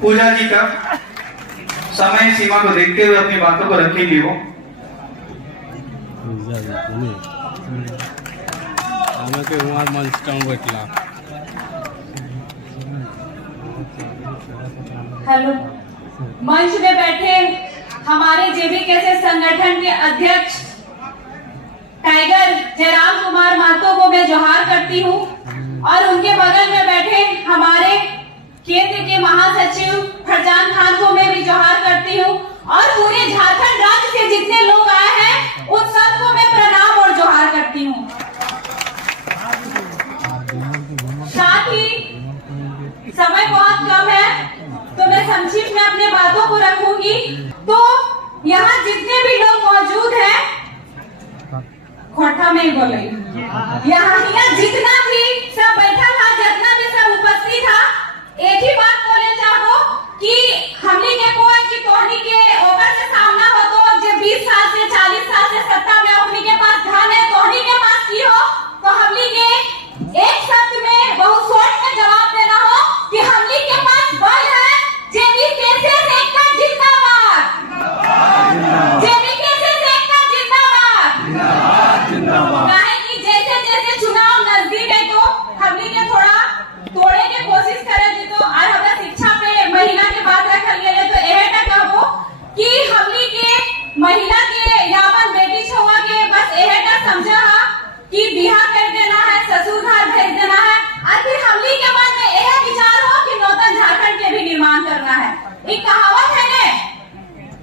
पूजा जी का समय सीमा को देखते हुए अपनी बातों को रखेंगे वो। हेलो, मंच में बैठे हमारे जेबीके संगठन के अध्यक्ष टाइगर जयराम कुमार महतो को मैं जोहार करती हूँ और उनके बगल में बैठे हमारे केंद्र के महासचिव फरजान खान को मैं भी जोहार करती हूँ और पूरे झारखंड राज्य से जितने लोग आए हैं उन सबको मैं प्रणाम और जोहार करती हूँ। साथ ही समय बहुत कम है तो मैं संक्षिप्त में अपने बातों को रखूंगी। तो यहाँ जितने भी लोग मौजूद हैं खोटा में बोले, यहाँ जितना भी सब बैठा था, जितना भी सब उपस्थित था, एक ही बात बोले चाहो कि हमने के कोई की तोहनी के ओकर से सामना हो तो जो 20 साल से 40 साल से सत्ता में हमने के पास धन है, तोहनी के पास की हो तो हमने के एक शब्द में बहुत शॉर्ट में जवाब देना हो कि हमने के पास बल है। जेबीके से एकता जिंदाबाद, जेबीके से एकता जिंदाबाद। काहे कि जैसे जैसे चुनाव नजदीक है तो हमने के थोड़ा तोड़े के कोशिश करे जी तो और हमरा शिक्षा पे महिला के बात रखल गेले तो एहेटा कहबो कि हमनी के महिला के यावन बेटी छुआ के बस एहेटा समझा हा कि बियाह कर देना है, ससुर घर भेज देना है और फिर हमनी के मन में यह विचार हो कि नूतन झारखंड के भी निर्माण करना है। एक कहावत है ने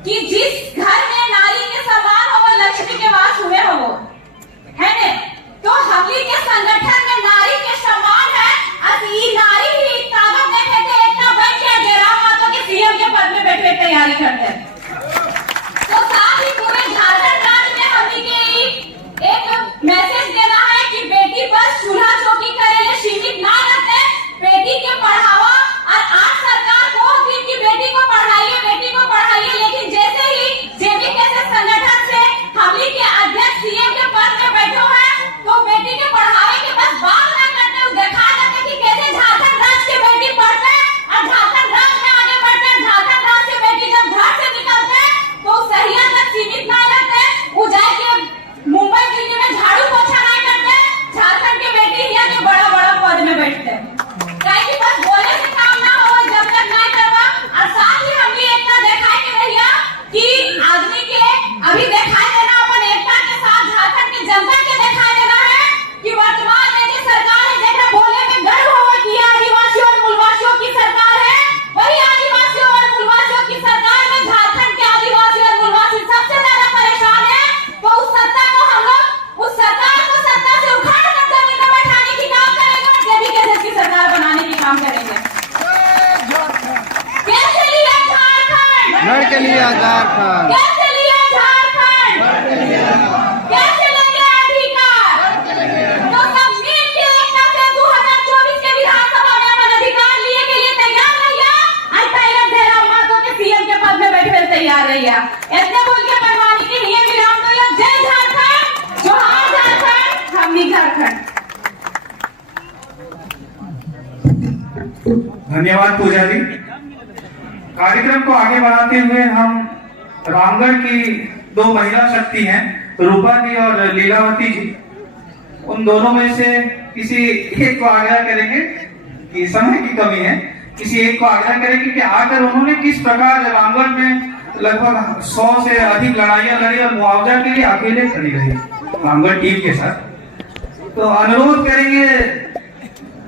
कि जिस घर में नारी के सम्मान हो वो लक्ष्मी के वास हुए हो, है ने? तो हमनी के संगठन में नारी के सम्मान है। नारी ही ताकत देखे थे, इतना बन के जयराम महतो के सीएम के पद में बैठे तैयारी करते हैं। तो साथ ही पूरे झारखंड राज्य में हमनी के लिए झारखंड, कैसे लिया झारखंड, कैसे लेंगे अधिकार। तो सब मिल के एकता से 2024 के विधानसभा में अपन अधिकार लिए के लिए तैयार रहिए। आज टाइगर जयराम मातो के सीएम के पद में बैठे तैयार रहिए। ऐसे बोल के बनवानी के लिए विराम दो। जय झारखंड, जोहार झारखंड, हमनी झारखंड। धन्यवाद पूजा जी। कार्यक्रम को आगे बढ़ाते हुए हम रामगढ़ की दो महिला शक्ति हैं, रूपा जी और लीलावती जी, उन दोनों में से किसी एक को आग्रह करेंगे कि समय की कमी है, किसी एक को आग्रह करेंगे कि आकर उन्होंने किस प्रकार रामगढ़ में लगभग 100 से अधिक लड़ाइयां लड़ी और मुआवजा के लिए अकेले खड़ी रही रामगढ़ टीम के साथ। तो अनुरोध करेंगे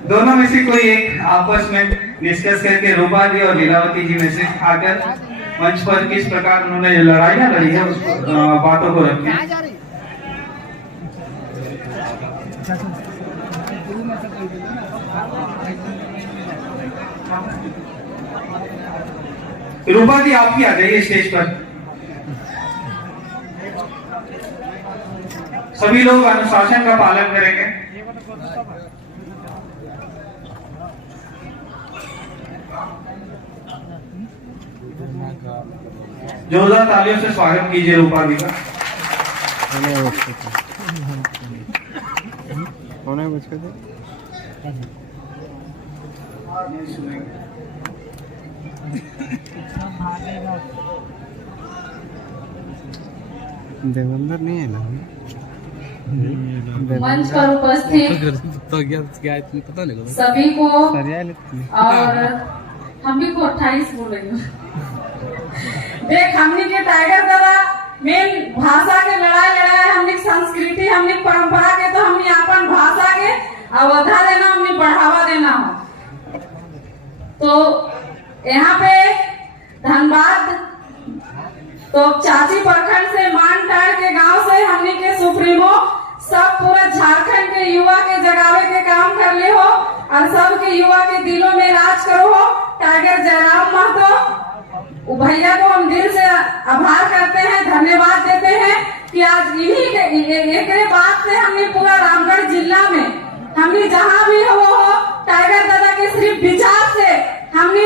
दोनों में से कोई एक आपस में डिस्कस करके रूपा जी और लीलावती जी में से आकर मंच पर किस प्रकार उन्होंने लड़ाइयां लड़ी है उस बातों को रखें। रूपा जी आप भी आ जाइए स्टेज पर। सभी लोग अनुशासन का पालन करेंगे। जोरदार तालियों से स्वागत कीजिए रूपा जी का। देवेंद्र नहीं है ना मंच पर उपस्थित सभी को और हम भी को 28 बोल रही हूँ। देख हमने के टाइगर द्वारा मेन भाषा के लड़ाई लड़ाई, हमने संस्कृति, हमने परंपरा के, तो हमने अपन भाषा के अवधा देना, हमने बढ़ावा देना हो। तो यहाँ पे धनबाद तो चाची प्रखंड से मानटाड़ के गांव से हमने के सुप्रीमो सब पूरा झारखंड के युवा के जगावे के काम कर ले हो और सबके युवा के दिलों में राज करो हो। टाइगर जयराम महतो भैया को हम दिल से आभार करते हैं, धन्यवाद देते हैं कि आज इन्हीं के एक बात से हमने पूरा रामगढ़ जिला में हमने जहाँ भी हो टाइगर दादा के सिर्फ विचार से हमने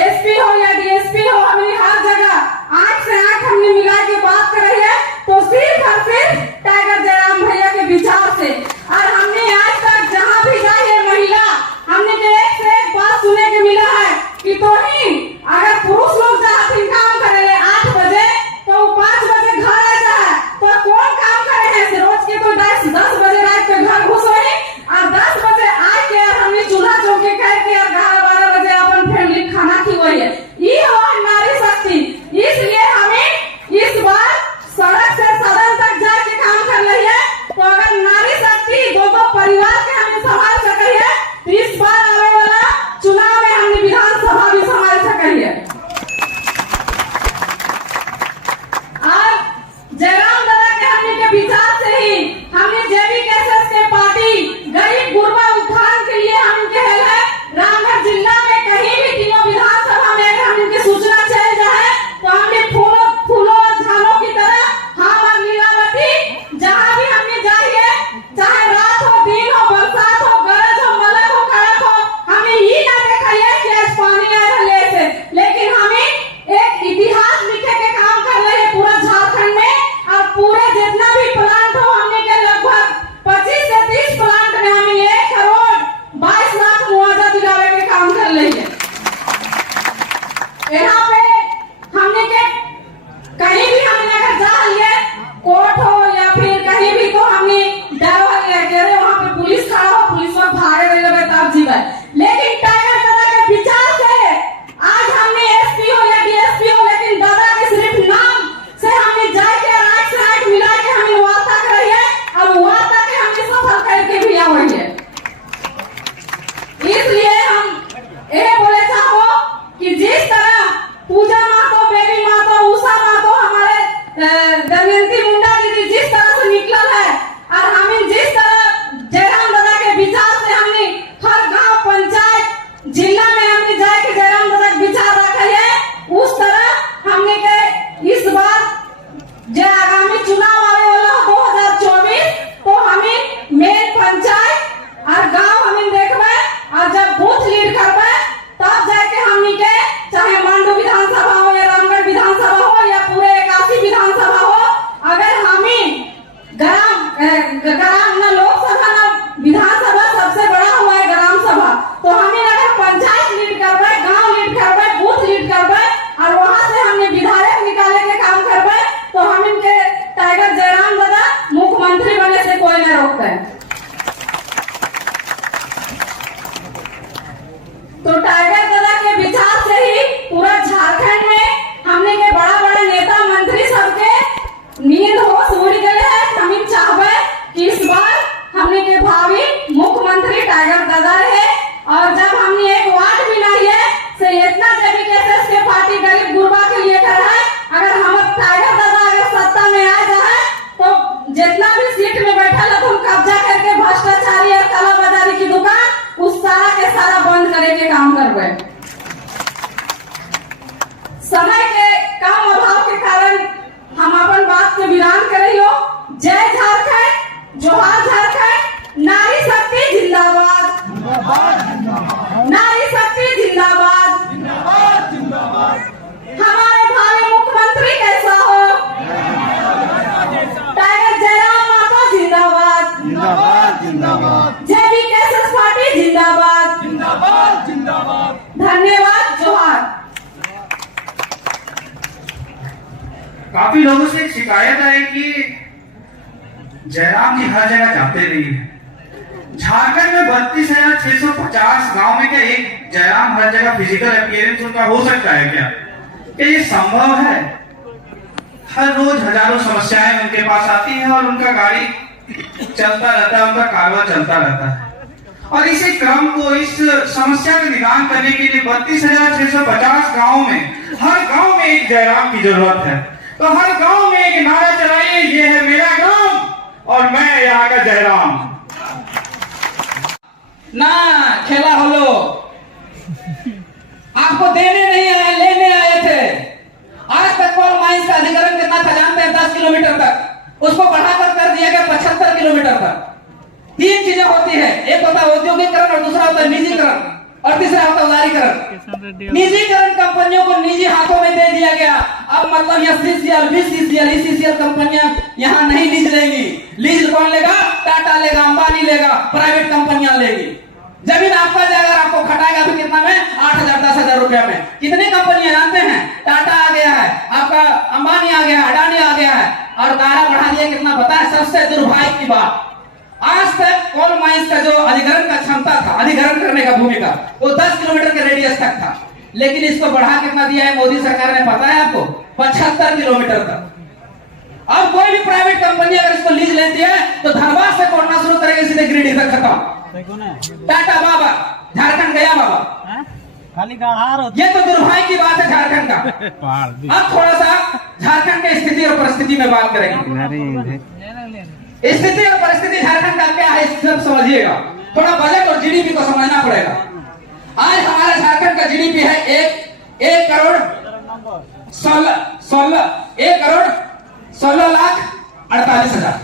एसपी हो या डीएसपी हो, हमने हर जगह 8 से 8 हमने मिला के बात कर रही है, तो सिर्फ और सिर्फ टाइगर जयराम भैया के विचार से। और हमने आज तक जहाँ भी गई है महिला, हमने के एक से एक बात सुने के मिला है कि तो ही अगर पुरुष लोग जहाँ काम करेंगे 8 बजे तो 5 बजे घर आ जाए, तो कौन काम करे हैं रोज के, तो 10 बजे रात के घर घुस रही और 10 बजे आके हमने चूल्हा चौकी करके और 11-12 बजे अपन फैमिली खाना खिलाई है। ये हो नारी शक्ति। इसलिए हमें इस बार सड़क से सदन तक जाके काम कर रही है। तो अगर नारी शक्ति दो परिवार के हमें संभाल सके है, तो इस बार आने वाला चुनाव में हमने विधानसभा भी संभाल सके है। और जयराम दादा के हमने के विचार से ही हमने जेबीकेएसएस के पार्टी गरीब गुरबा उत्थान के लिए हम कहे है रामगढ़ जिला में कहीं भी तीनों विधानसभा में अगर हम इनकी सूचना चल जाए तो हमने फूलों और झालों की तरह हम और लीलावती जहाँ भी हमने जाइए, चाहे रात हो, दिन हो, बरसात हो, गरज हो, मलक हो, कड़क हो, हमें ये ना दिखाइए कि आज पानी आ रहा है, लेकिन हमें एक इतिहास लिखे के काम कर रहे हैं पूरा झारखंड में। और पूरे जितना भी प्लांट हो, हमने के लगभग 25 से 30 प्लांट में हमें 1 करोड़ 22 लाख मुआवजा दिलावे के काम कर रही है। यहाँ पे हमने के कहीं भी हमने अगर जा लिए कोर्ट हो या फिर कहीं भी, तो हमने डर लगे वहाँ पे पुलिस खड़ा हो, पुलिस में भागे रहे लगे तब जीवे। लेकिन टाइगर दादा के विचार से आज हमने एसपी हो या डीएसपी हो, लेकिन दादा के सिर्फ नाम से हमने जाके 8 से 8 मिला के हमें वार्ता कराई है और वार्ता के हमने सफल करके भी आई है। इसलिए हम ये बोले चाहो कि जिस तरह पूजा मातो, बेबी मातो, उषा मातो, हमारे दमयंती मुंडा दीदी जिस तरह से निकला है और हमें जिस तरह जयराम दादा के विचार से हमने हर गांव मुख्यमंत्री टाइगर दादा रहे, और जब हमने एक वार्ड भी नहीं है से इतना डेडिकेशन के पार्टी गरीब गुरबा के लिए कर है। अगर हम टाइगर दादा अगर सत्ता में आ जाए तो जितना भी सीट में बैठा है तो कब्जा करके भ्रष्टाचारी और कालाबाजारी की दुकान उस सारा के सारा बंद करे के काम करवे। समय के कम अभाव के कारण हम अपन बात के विराम करियो। जय झारखंड, जोहार झारखंड, नारी शक्ति जिंदाबाद, नारी शक्ति जिंदाबाद, हमारे भावी मुख्यमंत्री कैसा हो, टाइगर जयराम मातो जिंदाबाद, जय बी कैसेस पार्टी जिंदाबाद, धन्यवाद, जोहार। काफी लोगों से एक शिकायत है कि जयराम जी हर जगह जाते नहीं है। झारखंड में 32,650 गांव में क्या एक जयराम हर जगह फिजिकल अपीयरेंस उनका हो सकता है क्या? क्या ये संभव है? हर रोज हजारों समस्याएं उनके पास आती हैं और उनका गाड़ी चलता रहता है, उनका कारवा चलता रहता है। और इसी क्रम को, इस समस्या का निदान करने के लिए 32,650 गाँव में हर गाँव में एक जयराम की जरूरत है। तो हर गांव में एक नारा चलाइए, ये है मेरा गांव और मैं यहाँ का जयराम। ना खेला हलो, आपको देने नहीं आए, लेने आए थे। आज तक कोल माइंस का अधिग्रहण कितना था जानते हैं? 10 किलोमीटर तक, उसको बढ़ाकर कर दिया गया 75 किलोमीटर तक। 3 चीजें होती है, एक होता है औद्योगिकरण और दूसरा होता है निजीकरण और तीसरा होता है उदारीकरण। निजीकरण कंपनियों को निजी हाथों में दे दिया गया। अब मतलब यह सीसीएल, बीसीसीएल, ईसीसीएल कंपनियां यहाँ नहीं लीज लेंगी। लीज कौन लेगा? टाटा लेगा, अंबानी लेगा, प्राइवेट कंपनियां लेगी। जमीन आपका जाएगा, आपको खटाएगा भी कितना में? 8,000 10,000 रुपया में। कितनी कंपनियां जानते हैं? टाटा आ गया है, आपका अंबानी आ गया है, अडानी आ गया है, और दायरा बढ़ा दिया कितना पता है? सबसे दुर्भाग्य की बात, आज तक कोल माइंस का जो अधिग्रहण का क्षमता था, अधिग्रहण करने का भूमि का, वो 10 किलोमीटर के रेडियस तक था। लेकिन इसको बढ़ा कितना दिया है मोदी सरकार ने पता है आपको? 75 किलोमीटर तक। अब कोई भी प्राइवेट कंपनी अगर इसको लीज लेती है तो धनबाद से कोड़ना शुरू करेगी, सीधे गिरिडीह तक खत्म। टाटा बाबा झारखंड गया बाबा, खाली गाढ़ा। ये तो दुर्भाग्य की बात है झारखंड का। अब थोड़ा सा झारखंड की स्थिति और परिस्थिति में बात करेंगे। स्थिति और परिस्थिति झारखंड का क्या है, सब समझिएगा। थोड़ा बजट और जीडीपी को समझना पड़ेगा। आज हमारा झारखंड का जीडीपी है 1 करोड़ 16 लाख 48 हजार,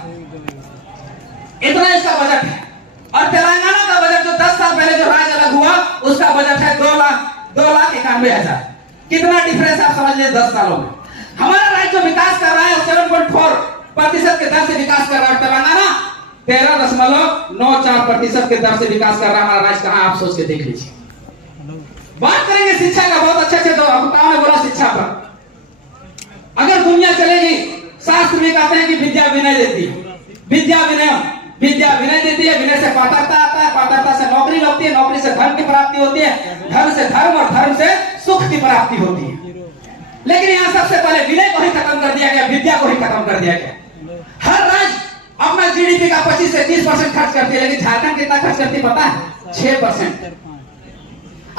इतना इसका बजट है। और तेलंगाना का बजट जो 10 साल पहले जो राज्य अलग हुआ, उसका बजट है 2,91,000। कितना डिफरेंस आप समझ लीजिए 10 सालों में। हमारा राज्य जो विकास कर रहा है 7.4% के दर से विकास कर रहा है। तेलंगाना 13.94% के दर से विकास कर रहा है। हमारा राज्य कहाँ, आप सोच के देख लीजिए। बात करेंगे शिक्षा का, बहुत अच्छे तो वक्ताओं ने बोला शिक्षा पर। अगर दुनिया चलेगी, शास्त्र भी कहते हैं कि विद्या विनय देती है। विद्या विनय देती है, विनय से पात्रता आता है, पात्रता से नौकरी लगती है, नौकरी से धर्म की प्राप्ति होती है, धर्म से धर्म और धर्म से सुख की प्राप्ति होती है। लेकिन यहाँ सबसे पहले विनय को ही खत्म कर दिया गया, विद्या को ही खत्म कर दिया गया। हर राज्य अपना जीडीपी का 25 से 30% खर्च करती है, लेकिन झारखंड कितना खर्च करती है पता है? 6%।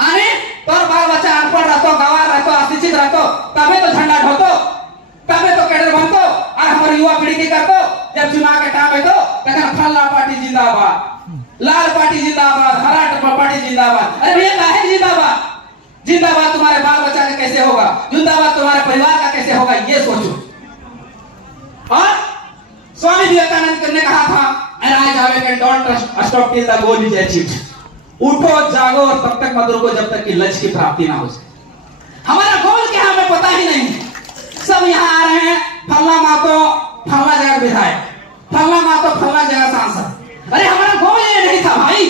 अरे तो बाल बच्चा अनपढ़ रहतो, गंवार रहतो, अशिक्षित रहतो, तबे तो झंडा ढोतो, तबे तो कैडर बनतो। और हमारे युवा पीढ़ी की करतो, जब चुनाव के टाइम है तो फल्ला पार्टी जिंदाबाद, लाल पार्टी जिंदाबाद, हरा पार्टी जिंदाबाद। अरे भैया काहे जिंदाबाद? जिंदाबाद तुम्हारे बाल बच्चा का कैसे होगा? जिंदाबाद तुम्हारे परिवार का कैसे होगा? ये सोचो। और स्वामी विवेकानंद ने कहा था, "Arise, awaken, don't stop till the goal is achieved." उठो, जागो और तब तक मत रुको जब तक कि लक्ष्य की प्राप्ति ना हो जाए। हमारा गोल क्या है हमें पता ही नहीं। सब यहाँ आ रहे हैं, फल्ला मातो फल्ला जगह विधायक, फल्ला मातो फल्ला जगह सांसद। अरे हमारा गोल ये नहीं था भाई।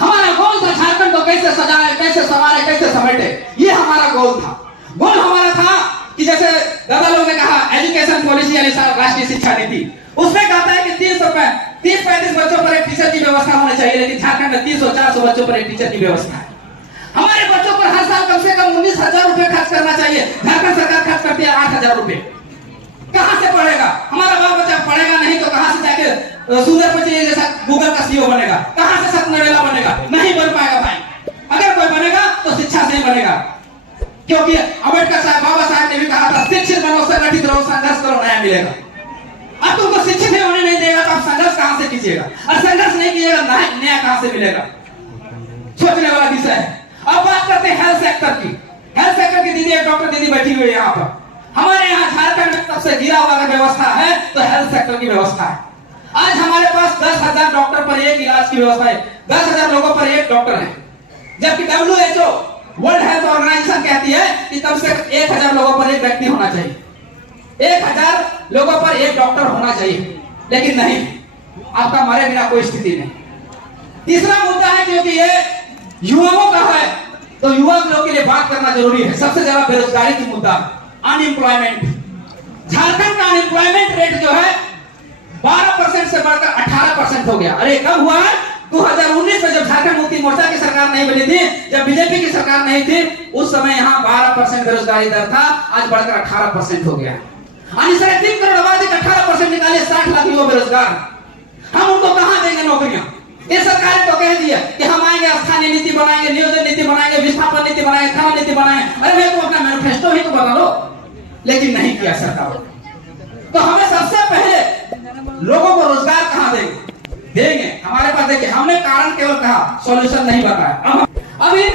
हमारा गोल था झारखंड को कैसे सजाए, कैसे संवारे, कैसे समेटे। ये हमारा गोल था। गोल हमारा था कि जैसे दादा लोग ने कहा एजुकेशन पॉलिसी यानी राष्ट्रीय शिक्षा नीति, उसमें कहता है कि 30-35 बच्चों पर एक टीचर की व्यवस्था होनी चाहिए। लेकिन झारखंड में 300-400 बच्चों पर एक टीचर की व्यवस्था है। हमारे बच्चों पर हर साल कम से कम 19,000 रुपए खर्च करना चाहिए। झारखंड सरकार खर्च करती है 8,000 रुपए। कहां से पढ़ेगा हमारा बाल बच्चा? पढ़ेगा नहीं तो कहां से जाके सुंदर पिचाई जैसा गूगल का सीईओ बनेगा? कहां कहां से सत्यनारायण बनेगा? नहीं बन पाएगा भाई। अगर कोई बनेगा तो शिक्षा से ही बनेगा, क्योंकि अम्बेडकर साहब, बाबा साहब ने भी कहा था शिक्षित बनो, संगठित रहो, संघर्ष करो, नया मिलेगा। अब तुमको शिक्षित होने नहीं देगा तो आप संघर्ष कहां से कीजिएगा? और संघर्ष नहीं कीजिएगा नया कहां से मिलेगा? सोचने वाला विषय है। अब बात करते हैं हेल्थ सेक्टर की। हेल्थ सेक्टर की दीदी, एक डॉक्टर दीदी बैठी हुई है यहाँ पर। हमारे यहाँ झारखंड में सबसे गिरा हुआ अगर व्यवस्था है तो हेल्थ सेक्टर की व्यवस्था है। आज हमारे पास 10,000 डॉक्टर पर एक इलाज की व्यवस्था है, 10,000 लोगों पर एक डॉक्टर है, जबकि WHO वर्ल्ड हेल्थ ऑर्गेनाइजेशन कहती है कि कम से कम 1,000 लोगों पर एक व्यक्ति होना चाहिए, 1,000 लोगों पर एक डॉक्टर होना चाहिए। लेकिन नहीं, आपका मरे बिना कोई स्थिति नहीं। तीसरा मुद्दा है, क्योंकि ये युवाओं का है तो युवा लोग के लिए बात करना जरूरी है। सबसे ज्यादा बेरोजगारी की मुद्दा, अनएम्प्लॉयमेंट। झारखंड का अनएम्प्लॉयमेंट रेट जो है 12% से बढ़कर 18% हो गया। अरे कब हुआ है? 2019 में जब झारखंड मुक्ति मोर्चा की सरकार नहीं बनी थी, जब बीजेपी की सरकार नहीं थी, उस समय यहाँ 12% बेरोजगारी दर था, आज बढ़कर 18% हो गया। 3 करोड़ आबादी का 18% निकाले, 60 लाख युवा बेरोजगार। हम उनको कहां देंगे नौकरियां? ये सरकार तो कह दिया कि हम आएंगे, स्थानीय नीति बनाएंगे, नियोजन नीति बनाएंगे, विस्थापन नीति बनाएंगे, खाना नीति बनाएंगे। अरे मैं तो अपना मैनिफेस्टो ही तो बना लो, लेकिन नहीं किया सरकार। तो हमें सबसे पहले लोगों को रोजगार कहां देंगे? हमारे पास देखिए, हमने कारण केवल कहा, सॉल्यूशन नहीं बताया। अब इन